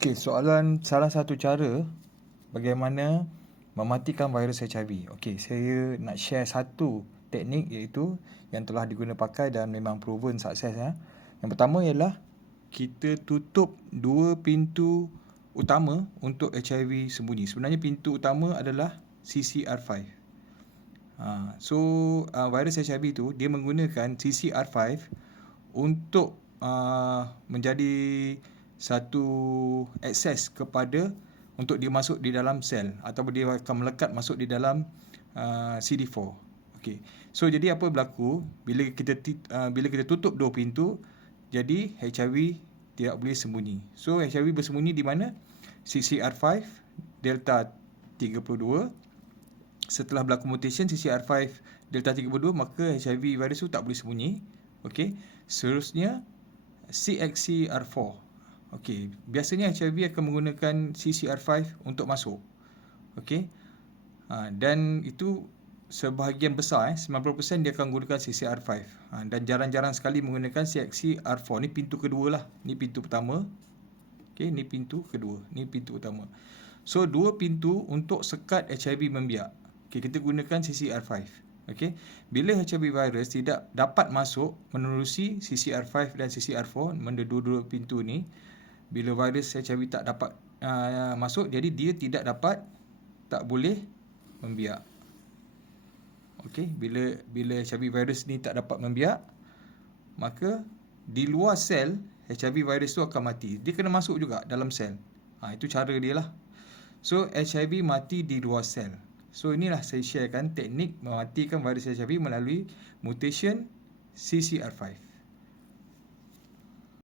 Okey, soalan salah satu cara bagaimana mematikan virus HIV. Okey, saya nak share satu teknik iaitu yang telah diguna pakai dan memang proven sukses ya. Yang pertama ialah kita tutup dua pintu utama untuk HIV sembunyi. Sebenarnya pintu utama adalah CCR5. Ha, so uh, virus HIV itu dia menggunakan CCR5 untuk uh, menjadi satu akses kepada untuk dia masuk di dalam sel ataupun dia akan melekat masuk di dalam uh, CD4. Okey. So jadi apa berlaku bila kita uh, bila kita tutup dua pintu jadi HIV tidak boleh sembunyi. So HIV bersembunyi di mana? CCR5 delta 32 setelah berlaku mutation CCR5 delta 32 maka HIV virus itu tak boleh sembunyi. Okey. Seterusnya CXCR4 Okey, biasanya HIV akan menggunakan CCR5 untuk masuk. Okey. Ha, dan itu sebahagian besar eh 90% dia akan gunakan CCR5. Ha, dan jarang-jarang sekali menggunakan CXCR4. Ni pintu kedua lah. Ni pintu pertama. Okey, ni pintu kedua. Ni pintu utama. So dua pintu untuk sekat HIV membiak. Okey, kita gunakan CCR5. Okey. Bila HIV virus tidak dapat masuk menerusi CCR5 dan CCR4, mana dua-dua pintu ni, bila virus HIV tak dapat uh, masuk jadi dia tidak dapat tak boleh membiak. Okey bila bila HIV virus ni tak dapat membiak maka di luar sel HIV virus tu akan mati. Dia kena masuk juga dalam sel. Ha itu cara dia lah. So HIV mati di luar sel. So inilah saya sharekan teknik mematikan virus HIV melalui mutation CCR5